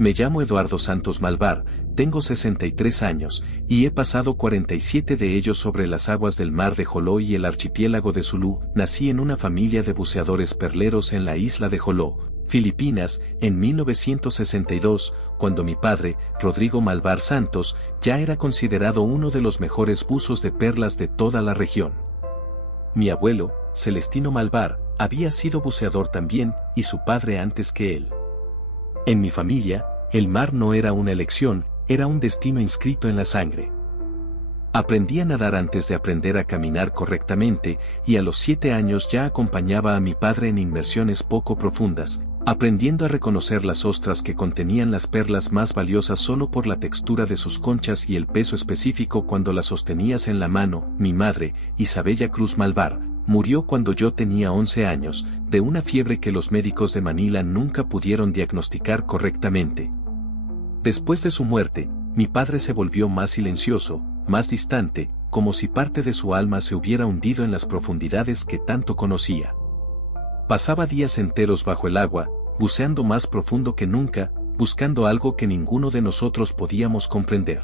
Me llamo Eduardo Santos Malvar, tengo 63 años, y he pasado 47 de ellos sobre las aguas del mar de Joló y el archipiélago de Zulú. Nací en una familia de buceadores perleros en la isla de Joló, Filipinas, en 1962, cuando mi padre, Rodrigo Malvar Santos, ya era considerado uno de los mejores buzos de perlas de toda la región. Mi abuelo, Celestino Malvar, había sido buceador también, y su padre antes que él. En mi familia, el mar no era una elección, era un destino inscrito en la sangre. Aprendí a nadar antes de aprender a caminar correctamente, y a los 7 años ya acompañaba a mi padre en inmersiones poco profundas, aprendiendo a reconocer las ostras que contenían las perlas más valiosas solo por la textura de sus conchas y el peso específico cuando las sostenías en la mano. Mi madre, Isabella Cruz Malvar, murió cuando yo tenía 11 años, de una fiebre que los médicos de Manila nunca pudieron diagnosticar correctamente. Después de su muerte, mi padre se volvió más silencioso, más distante, como si parte de su alma se hubiera hundido en las profundidades que tanto conocía. Pasaba días enteros bajo el agua, buceando más profundo que nunca, buscando algo que ninguno de nosotros podíamos comprender.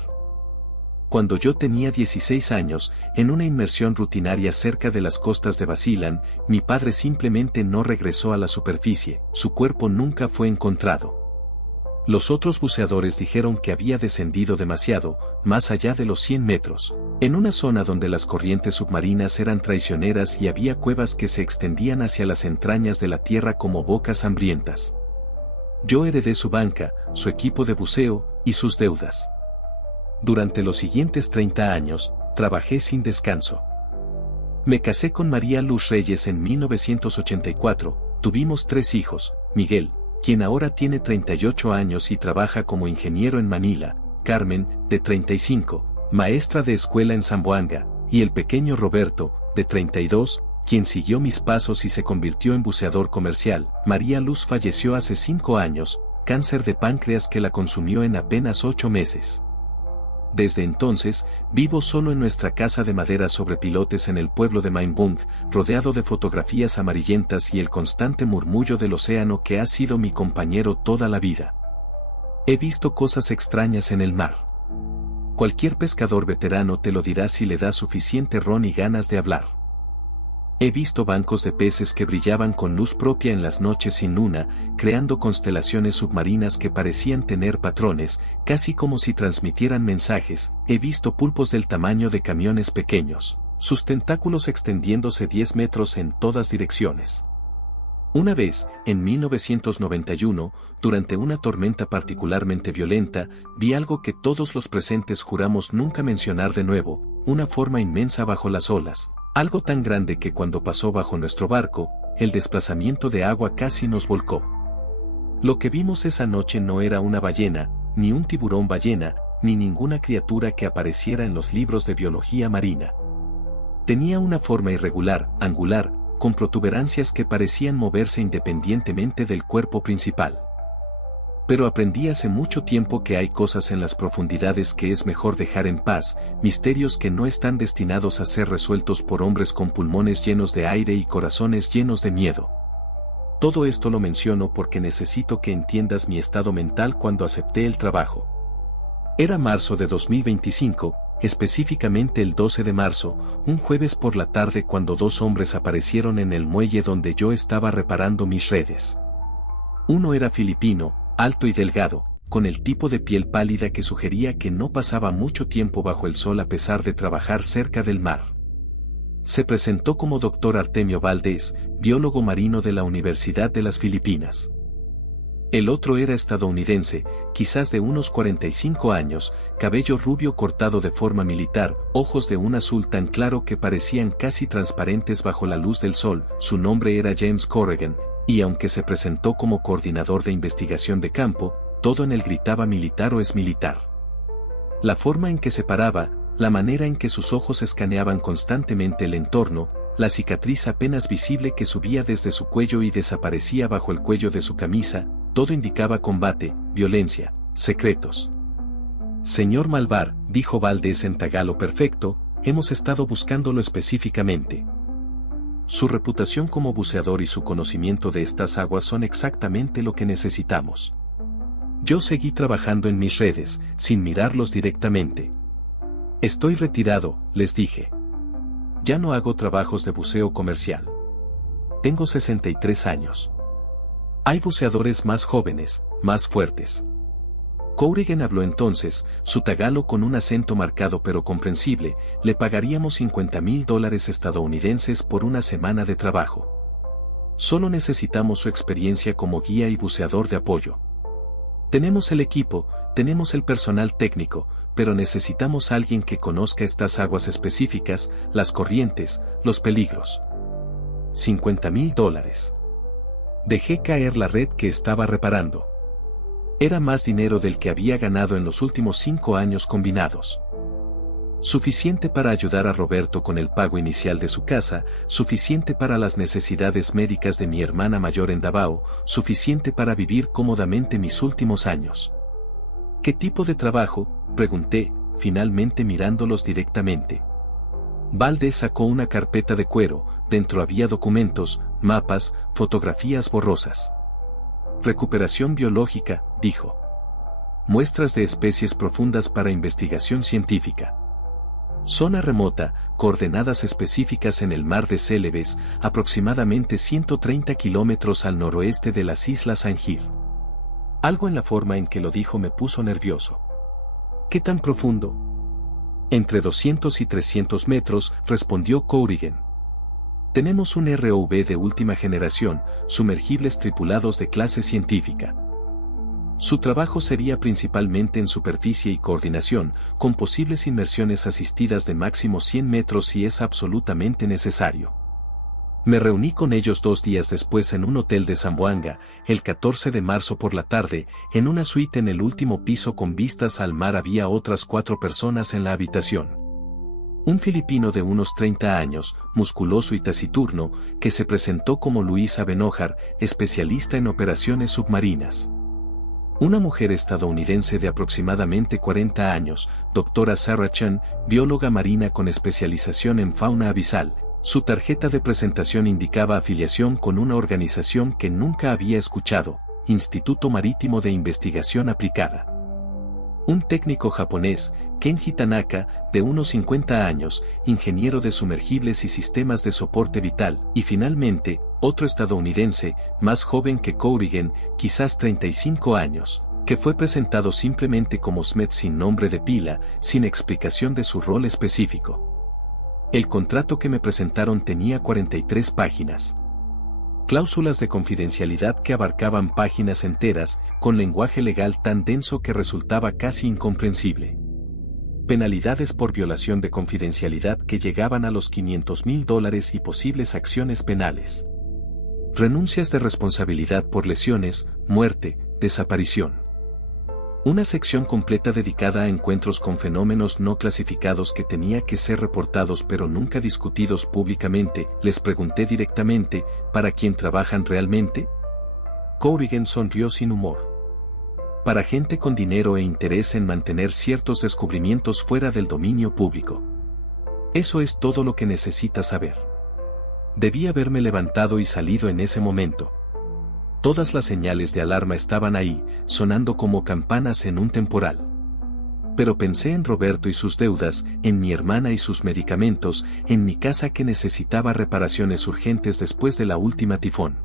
Cuando yo tenía 16 años, en una inmersión rutinaria cerca de las costas de Basilan, mi padre simplemente no regresó a la superficie, su cuerpo nunca fue encontrado. Los otros buceadores dijeron que había descendido demasiado, más allá de los 100 metros, en una zona donde las corrientes submarinas eran traicioneras y había cuevas que se extendían hacia las entrañas de la tierra como bocas hambrientas. Yo heredé su banca, su equipo de buceo, y sus deudas. Durante los siguientes 30 años, trabajé sin descanso. Me casé con María Luz Reyes en 1984, tuvimos 3 hijos, Miguel, quien ahora tiene 38 años y trabaja como ingeniero en Manila, Carmen, de 35, maestra de escuela en Zamboanga, y el pequeño Roberto, de 32, quien siguió mis pasos y se convirtió en buceador comercial. María Luz falleció hace 5 años, cáncer de páncreas que la consumió en apenas 8 meses. Desde entonces, vivo solo en nuestra casa de madera sobre pilotes en el pueblo de Mainbung, rodeado de fotografías amarillentas y el constante murmullo del océano que ha sido mi compañero toda la vida. He visto cosas extrañas en el mar. Cualquier pescador veterano te lo dirá si le das suficiente ron y ganas de hablar. He visto bancos de peces que brillaban con luz propia en las noches sin luna, creando constelaciones submarinas que parecían tener patrones, casi como si transmitieran mensajes. He visto pulpos del tamaño de camiones pequeños, sus tentáculos extendiéndose 10 metros en todas direcciones. Una vez, en 1991, durante una tormenta particularmente violenta, vi algo que todos los presentes juramos nunca mencionar de nuevo, una forma inmensa bajo las olas. Algo tan grande que cuando pasó bajo nuestro barco, el desplazamiento de agua casi nos volcó. Lo que vimos esa noche no era una ballena, ni un tiburón ballena, ni ninguna criatura que apareciera en los libros de biología marina. Tenía una forma irregular, angular, con protuberancias que parecían moverse independientemente del cuerpo principal. Pero aprendí hace mucho tiempo que hay cosas en las profundidades que es mejor dejar en paz, misterios que no están destinados a ser resueltos por hombres con pulmones llenos de aire y corazones llenos de miedo. Todo esto lo menciono porque necesito que entiendas mi estado mental cuando acepté el trabajo. Era marzo de 2025, específicamente el 12 de marzo, un jueves por la tarde cuando 2 hombres aparecieron en el muelle donde yo estaba reparando mis redes. Uno era filipino, alto y delgado, con el tipo de piel pálida que sugería que no pasaba mucho tiempo bajo el sol a pesar de trabajar cerca del mar. Se presentó como Dr. Artemio Valdés, biólogo marino de la Universidad de las Filipinas. El otro era estadounidense, quizás de unos 45 años, cabello rubio cortado de forma militar, ojos de un azul tan claro que parecían casi transparentes bajo la luz del sol. Su nombre era James Corrigan, y aunque se presentó como coordinador de investigación de campo, todo en él gritaba militar o es militar. La forma en que se paraba, la manera en que sus ojos escaneaban constantemente el entorno, la cicatriz apenas visible que subía desde su cuello y desaparecía bajo el cuello de su camisa, todo indicaba combate, violencia, secretos. Señor Malvar, dijo Valdés en tagalo perfecto, hemos estado buscándolo específicamente. Su reputación como buceador y su conocimiento de estas aguas son exactamente lo que necesitamos. Yo seguí trabajando en mis redes, sin mirarlos directamente. Estoy retirado, les dije. Ya no hago trabajos de buceo comercial. Tengo 63 años. Hay buceadores más jóvenes, más fuertes. Courigen habló entonces, su tagalo con un acento marcado pero comprensible, le pagaríamos $50,000 estadounidenses por una semana de trabajo. Solo necesitamos su experiencia como guía y buceador de apoyo. Tenemos el equipo, tenemos el personal técnico, pero necesitamos alguien que conozca estas aguas específicas, las corrientes, los peligros. $50,000. Dejé caer la red que estaba reparando. Era más dinero del que había ganado en los últimos 5 años combinados. Suficiente para ayudar a Roberto con el pago inicial de su casa, suficiente para las necesidades médicas de mi hermana mayor en Davao, suficiente para vivir cómodamente mis últimos años. ¿Qué tipo de trabajo?, pregunté, finalmente mirándolos directamente. Valdez sacó una carpeta de cuero, dentro había documentos, mapas, fotografías borrosas. Recuperación biológica, dijo. Muestras de especies profundas para investigación científica. Zona remota, coordenadas específicas en el mar de Celebes, aproximadamente 130 kilómetros al noroeste de las Islas San Gil. Algo en la forma en que lo dijo me puso nervioso. ¿Qué tan profundo? Entre 200 y 300 metros, respondió Courigen. Tenemos un ROV de última generación, sumergibles tripulados de clase científica. Su trabajo sería principalmente en superficie y coordinación, con posibles inmersiones asistidas de máximo 100 metros si es absolutamente necesario. Me reuní con ellos 2 días después en un hotel de Zamboanga, el 14 de marzo por la tarde, en una suite en el último piso con vistas al mar. Había otras 4 personas en la habitación. Un filipino de unos 30 años, musculoso y taciturno, que se presentó como Luis Abenojar, especialista en operaciones submarinas. Una mujer estadounidense de aproximadamente 40 años, doctora Sarah Chan, bióloga marina con especialización en fauna abisal. Su tarjeta de presentación indicaba afiliación con una organización que nunca había escuchado, Instituto Marítimo de Investigación Aplicada. Un técnico japonés, Kenji Tanaka, de unos 50 años, ingeniero de sumergibles y sistemas de soporte vital, y finalmente, otro estadounidense, más joven que Courigen, quizás 35 años, que fue presentado simplemente como Smith sin nombre de pila, sin explicación de su rol específico. El contrato que me presentaron tenía 43 páginas. Cláusulas de confidencialidad que abarcaban páginas enteras, con lenguaje legal tan denso que resultaba casi incomprensible. Penalidades por violación de confidencialidad que llegaban a los $500,000 y posibles acciones penales. Renuncias de responsabilidad por lesiones, muerte, desaparición. Una sección completa dedicada a encuentros con fenómenos no clasificados que tenía que ser reportados pero nunca discutidos públicamente. Les pregunté directamente, ¿para quién trabajan realmente? Courigen sonrió sin humor. Para gente con dinero e interés en mantener ciertos descubrimientos fuera del dominio público. Eso es todo lo que necesitas saber. Debí haberme levantado y salido en ese momento. Todas las señales de alarma estaban ahí, sonando como campanas en un temporal. Pero pensé en Roberto y sus deudas, en mi hermana y sus medicamentos, en mi casa que necesitaba reparaciones urgentes después de la última tifón.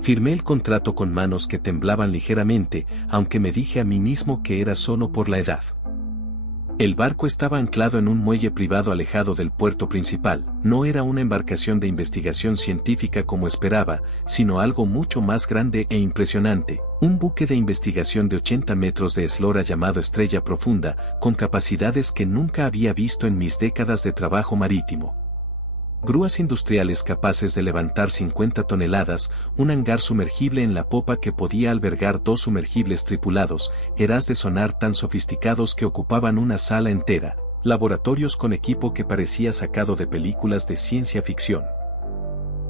Firmé el contrato con manos que temblaban ligeramente, aunque me dije a mí mismo que era solo por la edad. El barco estaba anclado en un muelle privado alejado del puerto principal. No era una embarcación de investigación científica como esperaba, sino algo mucho más grande e impresionante, un buque de investigación de 80 metros de eslora llamado Estrella Profunda, con capacidades que nunca había visto en mis décadas de trabajo marítimo. Grúas industriales capaces de levantar 50 toneladas, un hangar sumergible en la popa que podía albergar 2 sumergibles tripulados, eras de sonar tan sofisticados que ocupaban una sala entera, laboratorios con equipo que parecía sacado de películas de ciencia ficción.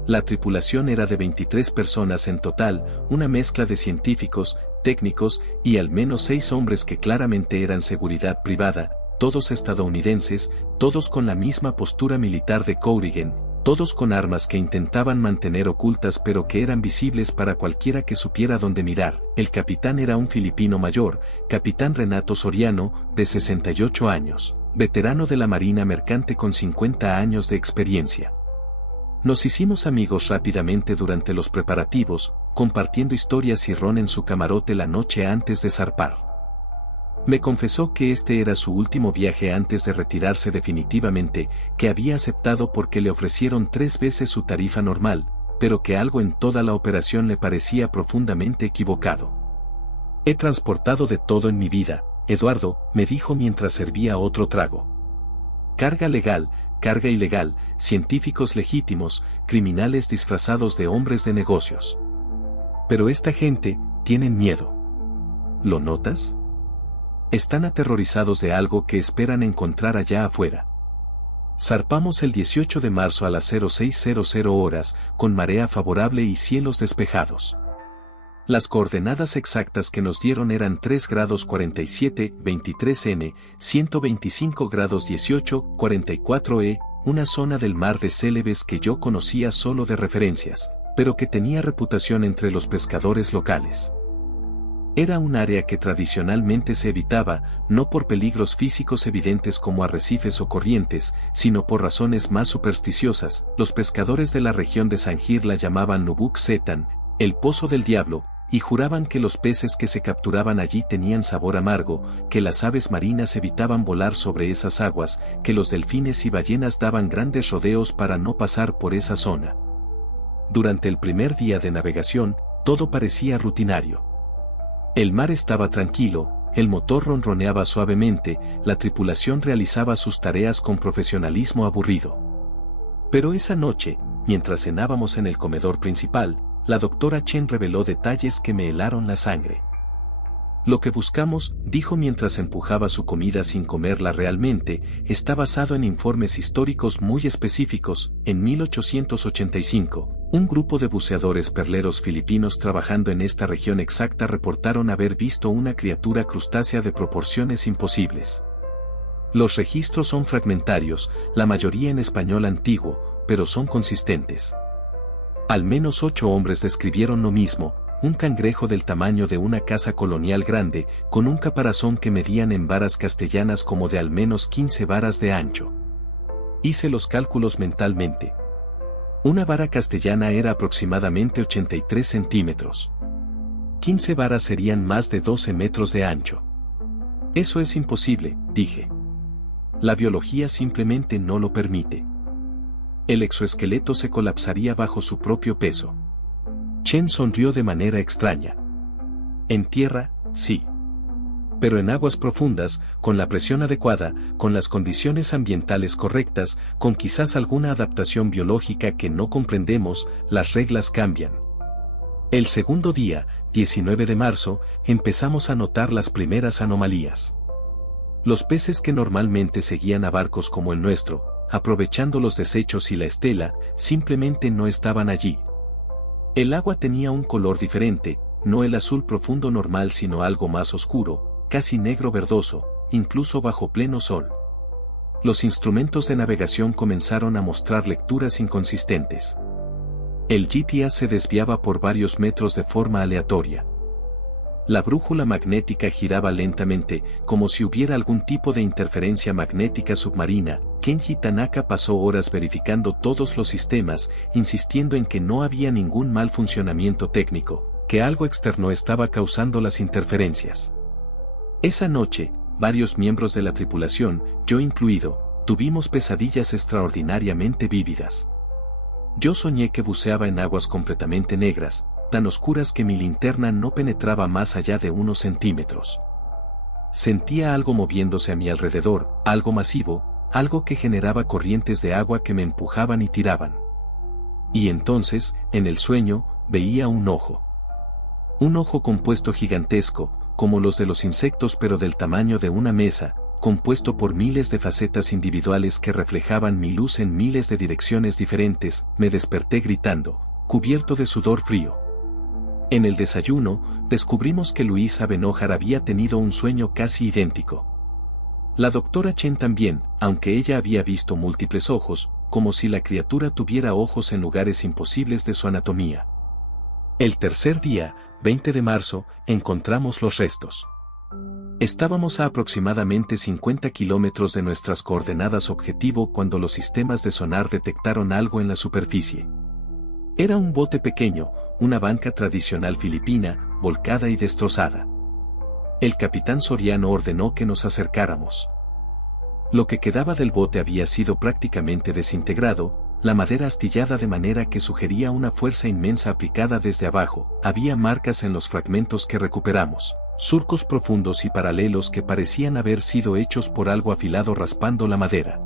La tripulación era de 23 personas en total, una mezcla de científicos, técnicos y al menos 6 hombres que claramente eran seguridad privada, todos estadounidenses, todos con la misma postura militar de Courigen, todos con armas que intentaban mantener ocultas pero que eran visibles para cualquiera que supiera dónde mirar. El capitán era un filipino mayor, capitán Renato Soriano, de 68 años, veterano de la Marina Mercante con 50 años de experiencia. Nos hicimos amigos rápidamente durante los preparativos, compartiendo historias y ron en su camarote la noche antes de zarpar. Me confesó que este era su último viaje antes de retirarse definitivamente, que había aceptado porque le ofrecieron 3 veces su tarifa normal, pero que algo en toda la operación le parecía profundamente equivocado. He transportado de todo en mi vida, Eduardo, me dijo mientras servía otro trago. Carga legal, carga ilegal, científicos legítimos, criminales disfrazados de hombres de negocios. Pero esta gente, tienen miedo. ¿Lo notas? Están aterrorizados de algo que esperan encontrar allá afuera. Zarpamos el 18 de marzo a las 06:00 horas, con marea favorable y cielos despejados. Las coordenadas exactas que nos dieron eran 3 grados 47, 23 N, 125 grados 18, 44 E, una zona del mar de Célebes que yo conocía solo de referencias, pero que tenía reputación entre los pescadores locales. Era un área que tradicionalmente se evitaba, no por peligros físicos evidentes como arrecifes o corrientes, sino por razones más supersticiosas. Los pescadores de la región de Sangir la llamaban Nubuk Setan, el pozo del diablo, y juraban que los peces que se capturaban allí tenían sabor amargo, que las aves marinas evitaban volar sobre esas aguas, que los delfines y ballenas daban grandes rodeos para no pasar por esa zona. Durante el primer día de navegación, todo parecía rutinario. El mar estaba tranquilo, el motor ronroneaba suavemente, la tripulación realizaba sus tareas con profesionalismo aburrido. Pero esa noche, mientras cenábamos en el comedor principal, la doctora Chen reveló detalles que me helaron la sangre. Lo que buscamos, dijo mientras empujaba su comida sin comerla realmente, está basado en informes históricos muy específicos. En 1885, un grupo de buceadores perleros filipinos trabajando en esta región exacta reportaron haber visto una criatura crustácea de proporciones imposibles. Los registros son fragmentarios, la mayoría en español antiguo, pero son consistentes. Al menos 8 hombres describieron lo mismo. Un cangrejo del tamaño de una casa colonial grande, con un caparazón que medían en varas castellanas como de al menos 15 varas de ancho. Hice los cálculos mentalmente. Una vara castellana era aproximadamente 83 centímetros. 15 varas serían más de 12 metros de ancho. Eso es imposible, dije. La biología simplemente no lo permite. El exoesqueleto se colapsaría bajo su propio peso. Chen sonrió de manera extraña. En tierra, sí. Pero en aguas profundas, con la presión adecuada, con las condiciones ambientales correctas, con quizás alguna adaptación biológica que no comprendemos, las reglas cambian. El segundo día, 19 de marzo, empezamos a notar las primeras anomalías. Los peces que normalmente seguían a barcos como el nuestro, aprovechando los desechos y la estela, simplemente no estaban allí. El agua tenía un color diferente, no el azul profundo normal sino algo más oscuro, casi negro verdoso, incluso bajo pleno sol. Los instrumentos de navegación comenzaron a mostrar lecturas inconsistentes. El GPS se desviaba por varios metros de forma aleatoria. La brújula magnética giraba lentamente, como si hubiera algún tipo de interferencia magnética submarina. Kenji Tanaka pasó horas verificando todos los sistemas, insistiendo en que no había ningún mal funcionamiento técnico, que algo externo estaba causando las interferencias. Esa noche, varios miembros de la tripulación, yo incluido, tuvimos pesadillas extraordinariamente vívidas. Yo soñé que buceaba en aguas completamente negras, tan oscuras que mi linterna no penetraba más allá de unos centímetros. Sentía algo moviéndose a mi alrededor, algo masivo, algo que generaba corrientes de agua que me empujaban y tiraban. Y entonces, en el sueño, veía un ojo. Un ojo compuesto gigantesco, como los de los insectos pero del tamaño de una mesa, compuesto por miles de facetas individuales que reflejaban mi luz en miles de direcciones diferentes. Me desperté gritando, cubierto de sudor frío. En el desayuno, descubrimos que Luisa Benojar había tenido un sueño casi idéntico. La doctora Chen también, aunque ella había visto múltiples ojos, como si la criatura tuviera ojos en lugares imposibles de su anatomía. El tercer día, 20 de marzo, encontramos los restos. Estábamos a aproximadamente 50 kilómetros de nuestras coordenadas objetivo cuando los sistemas de sonar detectaron algo en la superficie. Era un bote pequeño, una banca tradicional filipina, volcada y destrozada. El capitán Soriano ordenó que nos acercáramos. Lo que quedaba del bote había sido prácticamente desintegrado, la madera astillada de manera que sugería una fuerza inmensa aplicada desde abajo. Había marcas en los fragmentos que recuperamos, surcos profundos y paralelos que parecían haber sido hechos por algo afilado raspando la madera.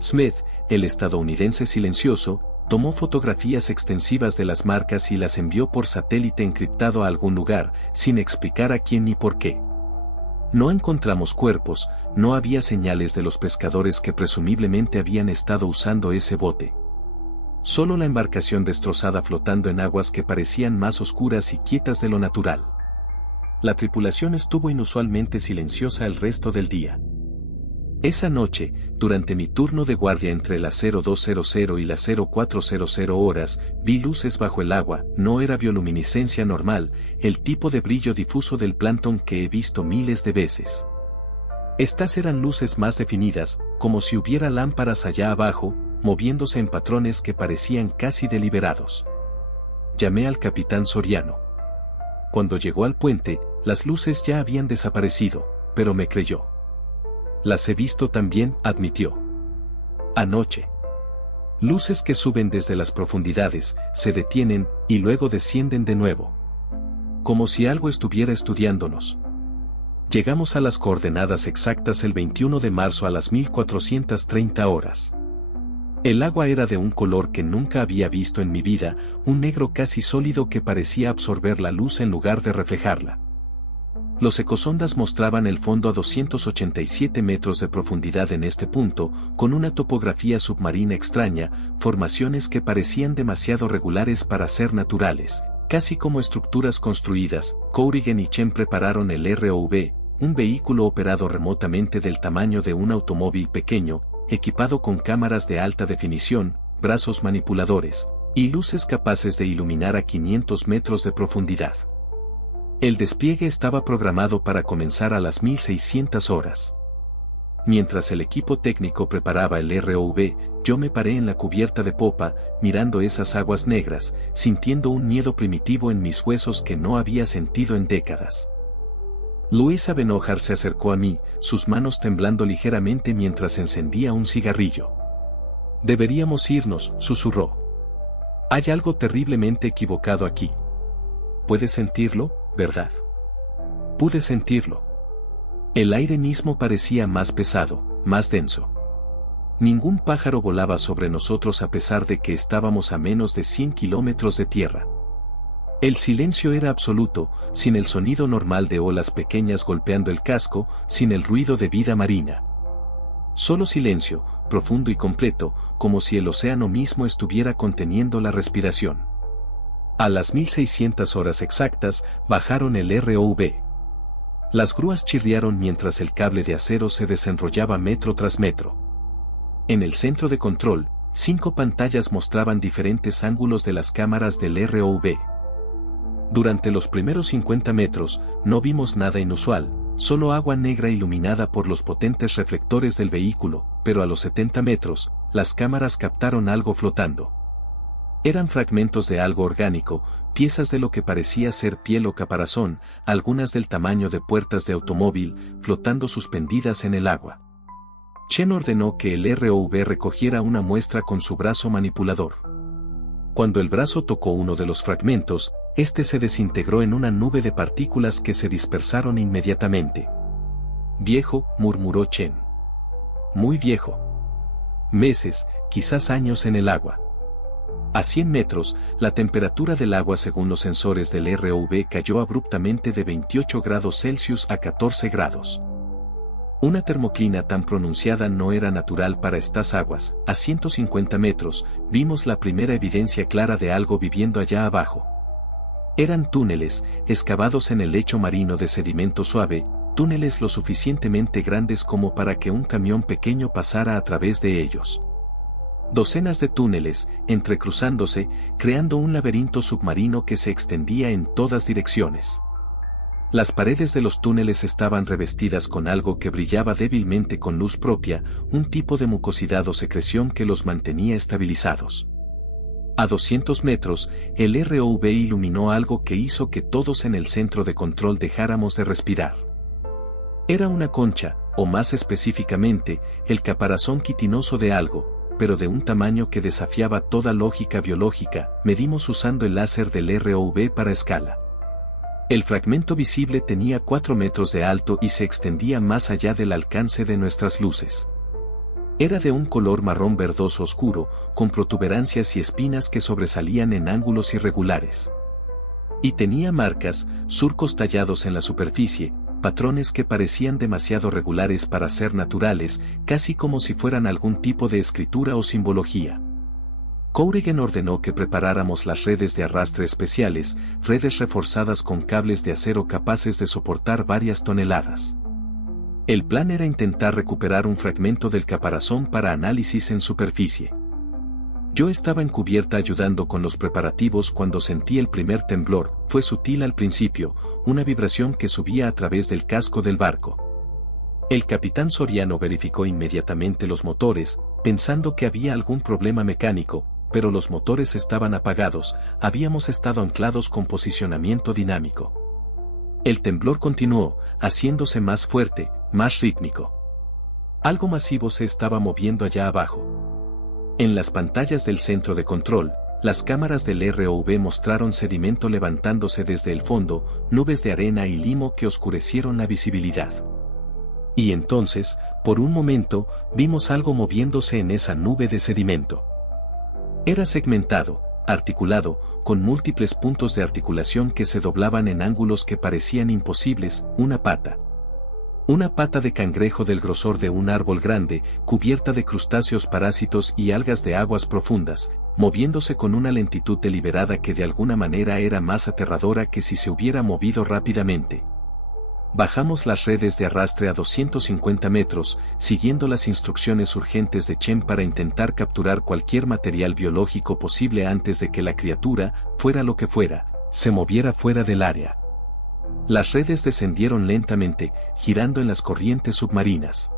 Smith, el estadounidense silencioso, tomó fotografías extensivas de las marcas y las envió por satélite encriptado a algún lugar, sin explicar a quién ni por qué. No encontramos cuerpos, no había señales de los pescadores que presumiblemente habían estado usando ese bote. Solo la embarcación destrozada flotando en aguas que parecían más oscuras y quietas de lo natural. La tripulación estuvo inusualmente silenciosa el resto del día. Esa noche, durante mi turno de guardia entre las 0200 y las 0400 horas, vi luces bajo el agua. No era bioluminiscencia normal, el tipo de brillo difuso del plancton que he visto miles de veces. Estas eran luces más definidas, como si hubiera lámparas allá abajo, moviéndose en patrones que parecían casi deliberados. Llamé al capitán Soriano. Cuando llegó al puente, las luces ya habían desaparecido, pero me creyó. Las he visto también, admitió. Anoche. Luces que suben desde las profundidades, se detienen, y luego descienden de nuevo. Como si algo estuviera estudiándonos. Llegamos a las coordenadas exactas el 21 de marzo a las 1430 horas. El agua era de un color que nunca había visto en mi vida, un negro casi sólido que parecía absorber la luz en lugar de reflejarla. Los ecosondas mostraban el fondo a 287 metros de profundidad en este punto, con una topografía submarina extraña, formaciones que parecían demasiado regulares para ser naturales, casi como estructuras construidas. Corrigan y Chen prepararon el ROV, un vehículo operado remotamente del tamaño de un automóvil pequeño, equipado con cámaras de alta definición, brazos manipuladores, y luces capaces de iluminar a 500 metros de profundidad. El despliegue estaba programado para comenzar a las 1600 horas. Mientras el equipo técnico preparaba el ROV, yo me paré en la cubierta de popa, mirando esas aguas negras, sintiendo un miedo primitivo en mis huesos que no había sentido en décadas. Luisa Benojar se acercó a mí, sus manos temblando ligeramente mientras encendía un cigarrillo. «Deberíamos irnos», susurró. «Hay algo terriblemente equivocado aquí. ¿Puedes sentirlo, verdad?» Pude sentirlo. El aire mismo parecía más pesado, más denso. Ningún pájaro volaba sobre nosotros a pesar de que estábamos a menos de 100 kilómetros de tierra. El silencio era absoluto, sin el sonido normal de olas pequeñas golpeando el casco, sin el ruido de vida marina. Solo silencio, profundo y completo, como si el océano mismo estuviera conteniendo la respiración. A las 1600 horas exactas, bajaron el ROV. Las grúas chirriaron mientras el cable de acero se desenrollaba metro tras metro. En el centro de control, 5 pantallas mostraban diferentes ángulos de las cámaras del ROV. Durante los primeros 50 metros, no vimos nada inusual, solo agua negra iluminada por los potentes reflectores del vehículo, pero a los 70 metros, las cámaras captaron algo flotando. Eran fragmentos de algo orgánico, piezas de lo que parecía ser piel o caparazón, algunas del tamaño de puertas de automóvil, flotando suspendidas en el agua. Chen ordenó que el ROV recogiera una muestra con su brazo manipulador. Cuando el brazo tocó uno de los fragmentos, este se desintegró en una nube de partículas que se dispersaron inmediatamente. «Viejo», murmuró Chen. «Muy viejo. Meses, quizás años en el agua». A 100 metros, la temperatura del agua según los sensores del ROV cayó abruptamente de 28 grados Celsius a 14 grados. Una termoclina tan pronunciada no era natural para estas aguas. A 150 metros, vimos la primera evidencia clara de algo viviendo allá abajo. Eran túneles, excavados en el lecho marino de sedimento suave, túneles lo suficientemente grandes como para que un camión pequeño pasara a través de ellos. Docenas de túneles, entrecruzándose, creando un laberinto submarino que se extendía en todas direcciones. Las paredes de los túneles estaban revestidas con algo que brillaba débilmente con luz propia, un tipo de mucosidad o secreción que los mantenía estabilizados. A 200 metros, el ROV iluminó algo que hizo que todos en el centro de control dejáramos de respirar. Era una concha, o más específicamente, el caparazón quitinoso de algo, pero de un tamaño que desafiaba toda lógica biológica. Medimos usando el láser del ROV para escala. El fragmento visible tenía 4 metros de alto y se extendía más allá del alcance de nuestras luces. Era de un color marrón verdoso oscuro, con protuberancias y espinas que sobresalían en ángulos irregulares. Y tenía marcas, surcos tallados en la superficie, patrones que parecían demasiado regulares para ser naturales, casi como si fueran algún tipo de escritura o simbología. Corrigan ordenó que preparáramos las redes de arrastre especiales, redes reforzadas con cables de acero capaces de soportar varias toneladas. El plan era intentar recuperar un fragmento del caparazón para análisis en superficie. Yo estaba en cubierta ayudando con los preparativos cuando sentí el primer temblor. Fue sutil al principio, una vibración que subía a través del casco del barco. El capitán Soriano verificó inmediatamente los motores, pensando que había algún problema mecánico, pero los motores estaban apagados, habíamos estado anclados con posicionamiento dinámico. El temblor continuó, haciéndose más fuerte, más rítmico. Algo masivo se estaba moviendo allá abajo. En las pantallas del centro de control, las cámaras del ROV mostraron sedimento levantándose desde el fondo, nubes de arena y limo que oscurecieron la visibilidad. Y entonces, por un momento, vimos algo moviéndose en esa nube de sedimento. Era segmentado, articulado, con múltiples puntos de articulación que se doblaban en ángulos que parecían imposibles. Una pata. Una pata de cangrejo del grosor de un árbol grande, cubierta de crustáceos parásitos y algas de aguas profundas, moviéndose con una lentitud deliberada que de alguna manera era más aterradora que si se hubiera movido rápidamente. Bajamos las redes de arrastre a 250 metros, siguiendo las instrucciones urgentes de Chen para intentar capturar cualquier material biológico posible antes de que la criatura, fuera lo que fuera, se moviera fuera del área. Las redes descendieron lentamente, girando en las corrientes submarinas.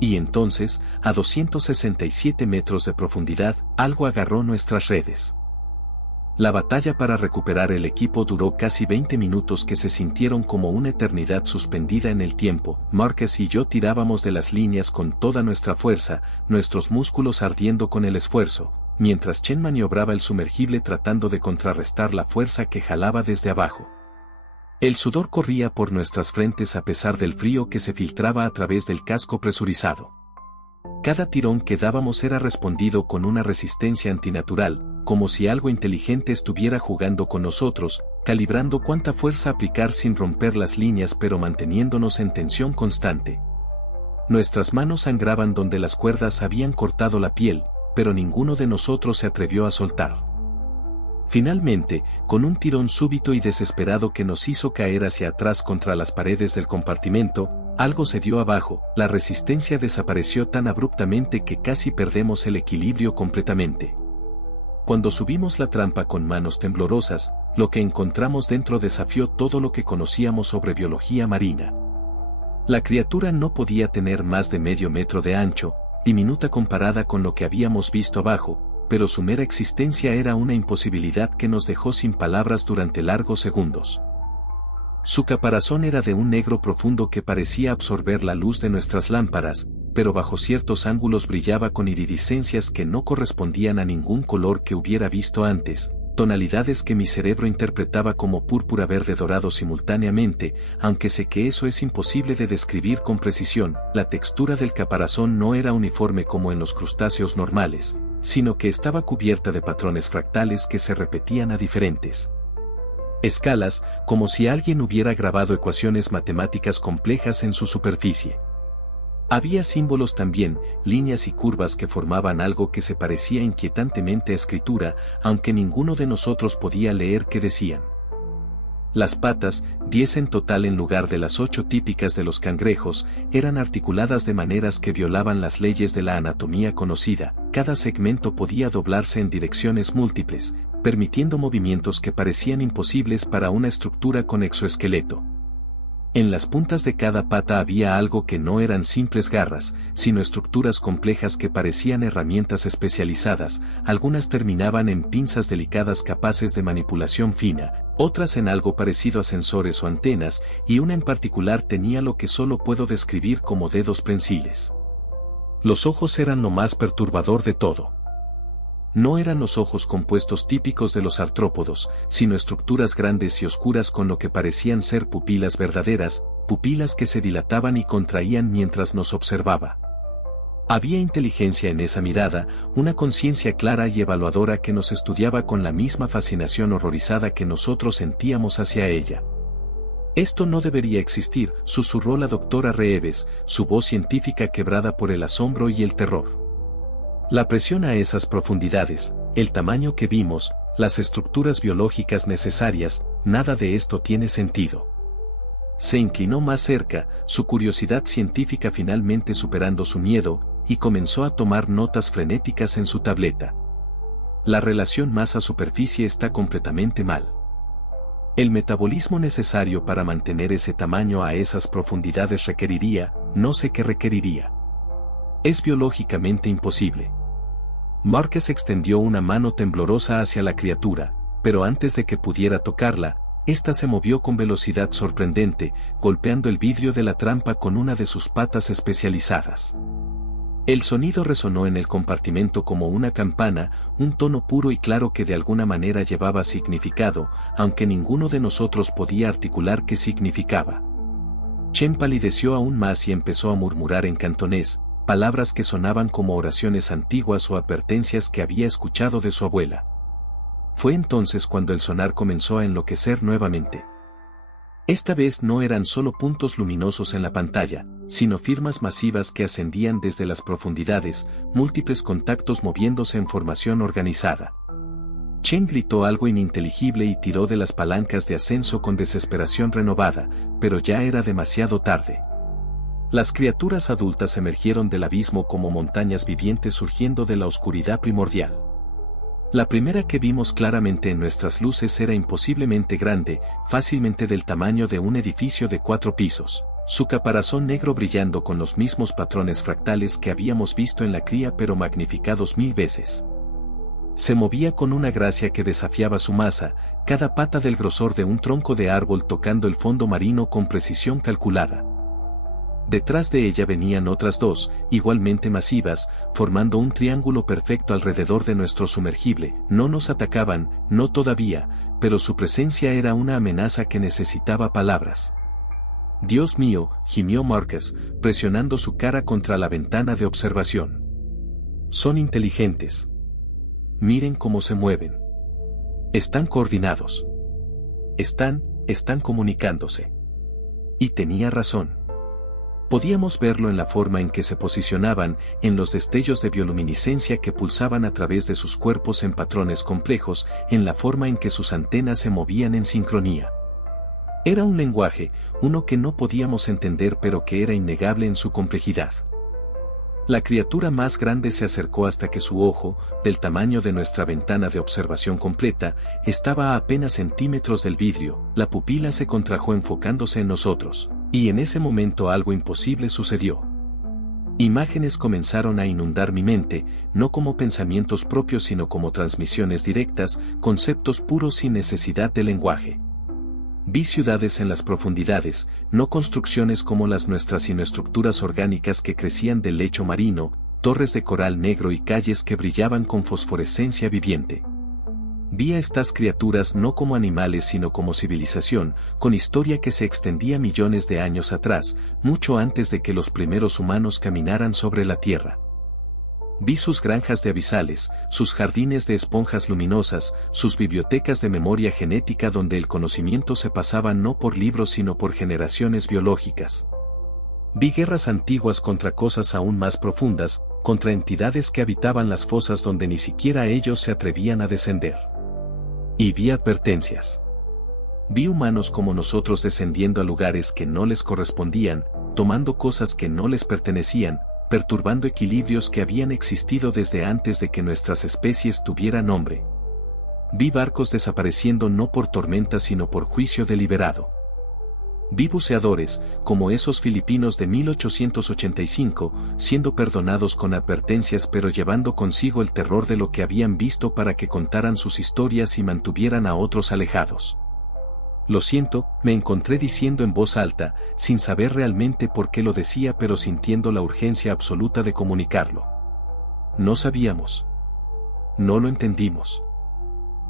Y entonces, a 267 metros de profundidad, algo agarró nuestras redes. La batalla para recuperar el equipo duró casi 20 minutos que se sintieron como una eternidad suspendida en el tiempo. Marcus y yo tirábamos de las líneas con toda nuestra fuerza, nuestros músculos ardiendo con el esfuerzo, mientras Chen maniobraba el sumergible tratando de contrarrestar la fuerza que jalaba desde abajo. El sudor corría por nuestras frentes a pesar del frío que se filtraba a través del casco presurizado. Cada tirón que dábamos era respondido con una resistencia antinatural, como si algo inteligente estuviera jugando con nosotros, calibrando cuánta fuerza aplicar sin romper las líneas pero manteniéndonos en tensión constante. Nuestras manos sangraban donde las cuerdas habían cortado la piel, pero ninguno de nosotros se atrevió a soltar. Finalmente, con un tirón súbito y desesperado que nos hizo caer hacia atrás contra las paredes del compartimento, algo se dio abajo, la resistencia desapareció tan abruptamente que casi perdemos el equilibrio completamente. Cuando subimos la trampa con manos temblorosas, lo que encontramos dentro desafió todo lo que conocíamos sobre biología marina. La criatura no podía tener más de medio metro de ancho, diminuta comparada con lo que habíamos visto abajo, pero su mera existencia era una imposibilidad que nos dejó sin palabras durante largos segundos. Su caparazón era de un negro profundo que parecía absorber la luz de nuestras lámparas, pero bajo ciertos ángulos brillaba con iridiscencias que no correspondían a ningún color que hubiera visto antes, tonalidades que mi cerebro interpretaba como púrpura verde dorado simultáneamente, aunque sé que eso es imposible de describir con precisión. La textura del caparazón no era uniforme como en los crustáceos normales, sino que estaba cubierta de patrones fractales que se repetían a diferentes escalas, como si alguien hubiera grabado ecuaciones matemáticas complejas en su superficie. Había símbolos también, líneas y curvas que formaban algo que se parecía inquietantemente a escritura, aunque ninguno de nosotros podía leer qué decían. Las patas, 10 en total en lugar de las 8 típicas de los cangrejos, eran articuladas de maneras que violaban las leyes de la anatomía conocida. Cada segmento podía doblarse en direcciones múltiples, permitiendo movimientos que parecían imposibles para una estructura con exoesqueleto. En las puntas de cada pata había algo que no eran simples garras, sino estructuras complejas que parecían herramientas especializadas. Algunas terminaban en pinzas delicadas capaces de manipulación fina, otras en algo parecido a sensores o antenas, y una en particular tenía lo que solo puedo describir como dedos prensiles. Los ojos eran lo más perturbador de todo. No eran los ojos compuestos típicos de los artrópodos, sino estructuras grandes y oscuras con lo que parecían ser pupilas verdaderas, pupilas que se dilataban y contraían mientras nos observaba. Había inteligencia en esa mirada, una conciencia clara y evaluadora que nos estudiaba con la misma fascinación horrorizada que nosotros sentíamos hacia ella. «Esto no debería existir», susurró la doctora Reeves, su voz científica quebrada por el asombro y el terror. La presión a esas profundidades, el tamaño que vimos, las estructuras biológicas necesarias, nada de esto tiene sentido. Se inclinó más cerca, su curiosidad científica finalmente superando su miedo, y comenzó a tomar notas frenéticas en su tableta. La relación masa-superficie está completamente mal. El metabolismo necesario para mantener ese tamaño a esas profundidades requeriría, no sé qué requeriría. Es biológicamente imposible. Márquez extendió una mano temblorosa hacia la criatura, pero antes de que pudiera tocarla, ésta se movió con velocidad sorprendente, golpeando el vidrio de la trampa con una de sus patas especializadas. El sonido resonó en el compartimento como una campana, un tono puro y claro que de alguna manera llevaba significado, aunque ninguno de nosotros podía articular qué significaba. Chen palideció aún más y empezó a murmurar en cantonés, palabras que sonaban como oraciones antiguas o advertencias que había escuchado de su abuela. Fue entonces cuando el sonar comenzó a enloquecer nuevamente. Esta vez no eran solo puntos luminosos en la pantalla, sino firmas masivas que ascendían desde las profundidades, múltiples contactos moviéndose en formación organizada. Chen gritó algo ininteligible y tiró de las palancas de ascenso con desesperación renovada, pero ya era demasiado tarde. Las criaturas adultas emergieron del abismo como montañas vivientes surgiendo de la oscuridad primordial. La primera que vimos claramente en nuestras luces era imposiblemente grande, fácilmente del tamaño de un edificio de 4 pisos, su caparazón negro brillando con los mismos patrones fractales que habíamos visto en la cría pero magnificados 1000 veces. Se movía con una gracia que desafiaba su masa, cada pata del grosor de un tronco de árbol tocando el fondo marino con precisión calculada. Detrás de ella venían otras dos, igualmente masivas, formando un triángulo perfecto alrededor de nuestro sumergible. No nos atacaban, no todavía, pero su presencia era una amenaza que necesitaba palabras. «Dios mío», gimió Márquez, presionando su cara contra la ventana de observación. «Son inteligentes. Miren cómo se mueven. Están coordinados. Están comunicándose». Y tenía razón. Podíamos verlo en la forma en que se posicionaban, en los destellos de bioluminiscencia que pulsaban a través de sus cuerpos en patrones complejos, en la forma en que sus antenas se movían en sincronía. Era un lenguaje, uno que no podíamos entender pero que era innegable en su complejidad. La criatura más grande se acercó hasta que su ojo, del tamaño de nuestra ventana de observación completa, estaba a apenas centímetros del vidrio. La pupila se contrajo enfocándose en nosotros. Y en ese momento algo imposible sucedió. Imágenes comenzaron a inundar mi mente, no como pensamientos propios sino como transmisiones directas, conceptos puros sin necesidad de lenguaje. Vi ciudades en las profundidades, no construcciones como las nuestras sino estructuras orgánicas que crecían del lecho marino, torres de coral negro y calles que brillaban con fosforescencia viviente. Vi a estas criaturas no como animales sino como civilización, con historia que se extendía millones de años atrás, mucho antes de que los primeros humanos caminaran sobre la Tierra. Vi sus granjas de abisales, sus jardines de esponjas luminosas, sus bibliotecas de memoria genética donde el conocimiento se pasaba no por libros sino por generaciones biológicas. Vi guerras antiguas contra cosas aún más profundas, contra entidades que habitaban las fosas donde ni siquiera ellos se atrevían a descender. Y vi advertencias. Vi humanos como nosotros descendiendo a lugares que no les correspondían, tomando cosas que no les pertenecían, perturbando equilibrios que habían existido desde antes de que nuestras especies tuvieran nombre. Vi barcos desapareciendo no por tormenta sino por juicio deliberado. Vi buceadores, como esos filipinos de 1885, siendo perdonados con advertencias pero llevando consigo el terror de lo que habían visto para que contaran sus historias y mantuvieran a otros alejados. Lo siento, me encontré diciendo en voz alta, sin saber realmente por qué lo decía pero sintiendo la urgencia absoluta de comunicarlo. No sabíamos. No lo entendimos.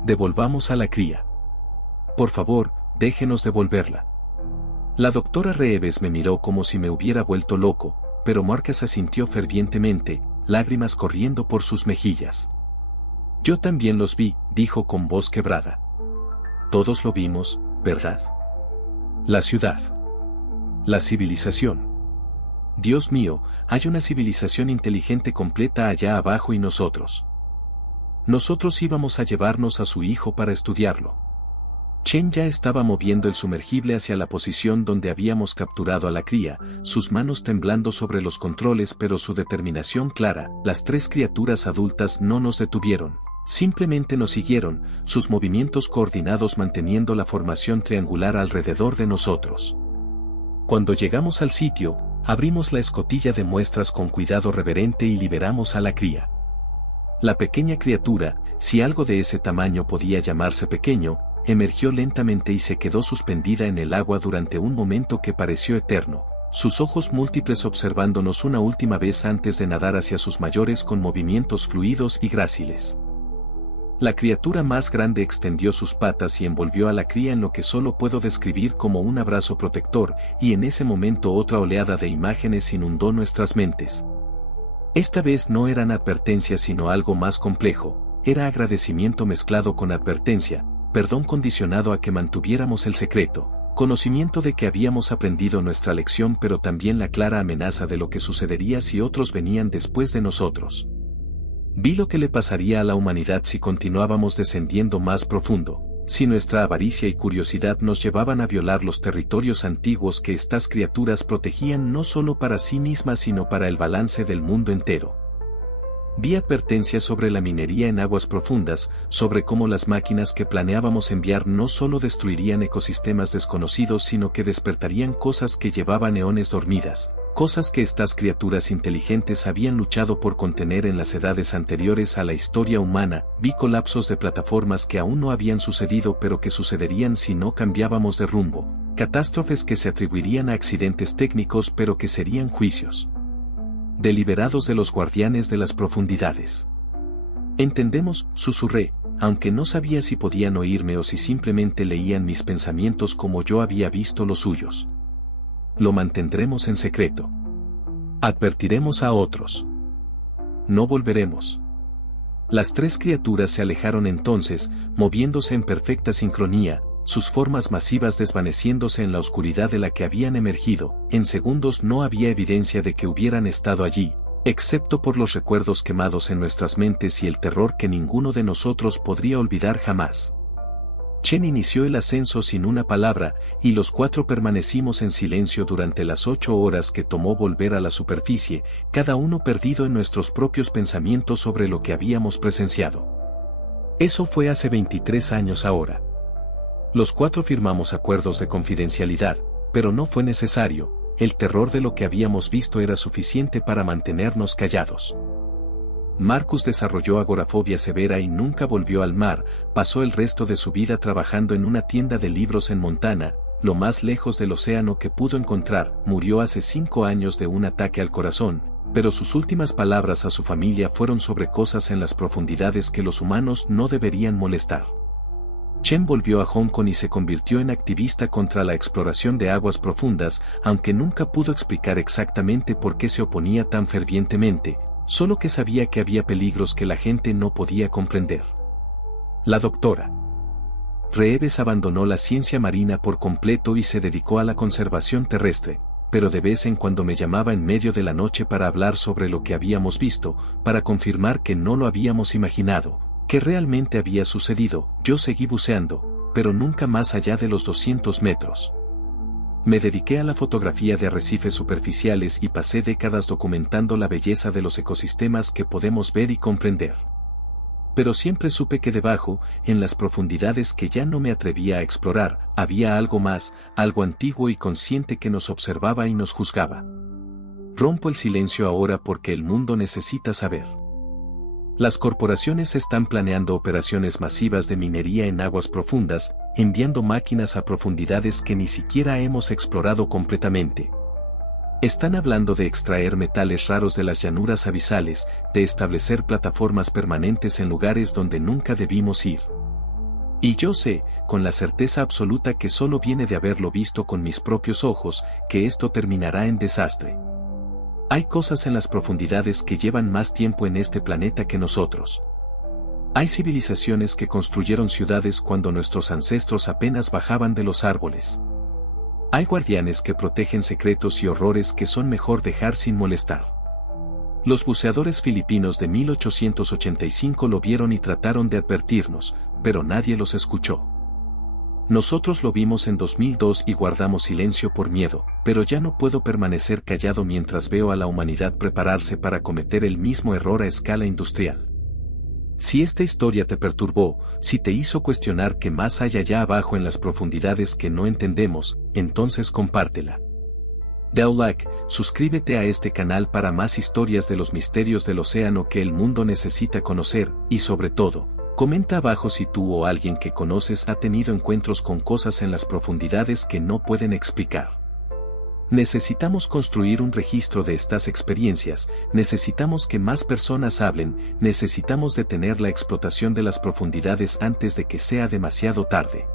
Devolvamos a la cría. Por favor, déjenos devolverla. La doctora Reeves me miró como si me hubiera vuelto loco, pero Marcus asintió fervientemente, lágrimas corriendo por sus mejillas. Yo también los vi, dijo con voz quebrada. Todos lo vimos, ¿verdad? La ciudad. La civilización. Dios mío, hay una civilización inteligente completa allá abajo y nosotros. Nosotros íbamos a llevarnos a su hijo para estudiarlo. Chen ya estaba moviendo el sumergible hacia la posición donde habíamos capturado a la cría, sus manos temblando sobre los controles pero su determinación clara. Las tres criaturas adultas no nos detuvieron. Simplemente nos siguieron, sus movimientos coordinados manteniendo la formación triangular alrededor de nosotros. Cuando llegamos al sitio, abrimos la escotilla de muestras con cuidado reverente y liberamos a la cría. La pequeña criatura, si algo de ese tamaño podía llamarse pequeño, emergió lentamente y se quedó suspendida en el agua durante un momento que pareció eterno, sus ojos múltiples observándonos una última vez antes de nadar hacia sus mayores con movimientos fluidos y gráciles. La criatura más grande extendió sus patas y envolvió a la cría en lo que solo puedo describir como un abrazo protector, y en ese momento otra oleada de imágenes inundó nuestras mentes. Esta vez no eran advertencias sino algo más complejo, era agradecimiento mezclado con advertencia, perdón condicionado a que mantuviéramos el secreto, conocimiento de que habíamos aprendido nuestra lección pero también la clara amenaza de lo que sucedería si otros venían después de nosotros. Vi lo que le pasaría a la humanidad si continuábamos descendiendo más profundo, si nuestra avaricia y curiosidad nos llevaban a violar los territorios antiguos que estas criaturas protegían no solo para sí mismas sino para el balance del mundo entero. Vi advertencias sobre la minería en aguas profundas, sobre cómo las máquinas que planeábamos enviar no solo destruirían ecosistemas desconocidos sino que despertarían cosas que llevaban eones dormidas. Cosas que estas criaturas inteligentes habían luchado por contener en las edades anteriores a la historia humana. Vi colapsos de plataformas que aún no habían sucedido pero que sucederían si no cambiábamos de rumbo, catástrofes que se atribuirían a accidentes técnicos pero que serían juicios deliberados de los guardianes de las profundidades. Entendemos, susurré, aunque no sabía si podían oírme o si simplemente leían mis pensamientos como yo había visto los suyos. Lo mantendremos en secreto. Advertiremos a otros. No volveremos. Las tres criaturas se alejaron entonces, moviéndose en perfecta sincronía, sus formas masivas desvaneciéndose en la oscuridad de la que habían emergido. En segundos no había evidencia de que hubieran estado allí, excepto por los recuerdos quemados en nuestras mentes y el terror que ninguno de nosotros podría olvidar jamás. Chen inició el ascenso sin una palabra, y los cuatro permanecimos en silencio durante las 8 horas que tomó volver a la superficie, cada uno perdido en nuestros propios pensamientos sobre lo que habíamos presenciado. Eso fue hace 23 años ahora. Los cuatro firmamos acuerdos de confidencialidad, pero no fue necesario, el terror de lo que habíamos visto era suficiente para mantenernos callados. Marcus desarrolló agorafobia severa y nunca volvió al mar, pasó el resto de su vida trabajando en una tienda de libros en Montana, lo más lejos del océano que pudo encontrar. Murió hace 5 años de un ataque al corazón, pero sus últimas palabras a su familia fueron sobre cosas en las profundidades que los humanos no deberían molestar. Chen volvió a Hong Kong y se convirtió en activista contra la exploración de aguas profundas, aunque nunca pudo explicar exactamente por qué se oponía tan fervientemente, solo que sabía que había peligros que la gente no podía comprender. La doctora Reeves abandonó la ciencia marina por completo y se dedicó a la conservación terrestre, pero de vez en cuando me llamaba en medio de la noche para hablar sobre lo que habíamos visto, para confirmar que no lo habíamos imaginado, que realmente había sucedido. Yo seguí buceando, pero nunca más allá de los 200 metros. Me dediqué a la fotografía de arrecifes superficiales y pasé décadas documentando la belleza de los ecosistemas que podemos ver y comprender. Pero siempre supe que debajo, en las profundidades que ya no me atrevía a explorar, había algo más, algo antiguo y consciente que nos observaba y nos juzgaba. Rompo el silencio ahora porque el mundo necesita saber. Las corporaciones están planeando operaciones masivas de minería en aguas profundas, enviando máquinas a profundidades que ni siquiera hemos explorado completamente. Están hablando de extraer metales raros de las llanuras abisales, de establecer plataformas permanentes en lugares donde nunca debimos ir. Y yo sé, con la certeza absoluta que solo viene de haberlo visto con mis propios ojos, que esto terminará en desastre. Hay cosas en las profundidades que llevan más tiempo en este planeta que nosotros. Hay civilizaciones que construyeron ciudades cuando nuestros ancestros apenas bajaban de los árboles. Hay guardianes que protegen secretos y horrores que son mejor dejar sin molestar. Los buceadores filipinos de 1885 lo vieron y trataron de advertirnos, pero nadie los escuchó. Nosotros lo vimos en 2002 y guardamos silencio por miedo, pero ya no puedo permanecer callado mientras veo a la humanidad prepararse para cometer el mismo error a escala industrial. Si esta historia te perturbó, si te hizo cuestionar qué más hay allá abajo en las profundidades que no entendemos, entonces compártela. Da un like, suscríbete a este canal para más historias de los misterios del océano que el mundo necesita conocer, y sobre todo, comenta abajo si tú o alguien que conoces ha tenido encuentros con cosas en las profundidades que no pueden explicar. Necesitamos construir un registro de estas experiencias, necesitamos que más personas hablen, necesitamos detener la explotación de las profundidades antes de que sea demasiado tarde.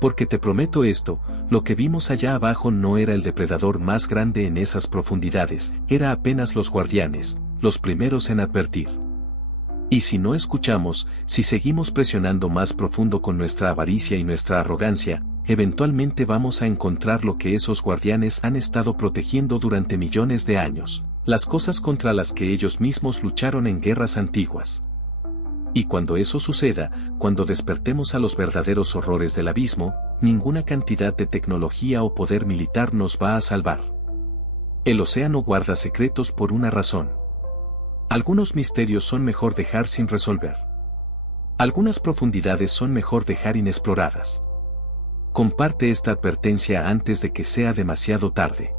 Porque te prometo esto, lo que vimos allá abajo no era el depredador más grande en esas profundidades, era apenas los guardianes, los primeros en advertir. Y si no escuchamos, si seguimos presionando más profundo con nuestra avaricia y nuestra arrogancia, eventualmente vamos a encontrar lo que esos guardianes han estado protegiendo durante millones de años, las cosas contra las que ellos mismos lucharon en guerras antiguas. Y cuando eso suceda, cuando despertemos a los verdaderos horrores del abismo, ninguna cantidad de tecnología o poder militar nos va a salvar. El océano guarda secretos por una razón. Algunos misterios son mejor dejar sin resolver. Algunas profundidades son mejor dejar inexploradas. Comparte esta advertencia antes de que sea demasiado tarde.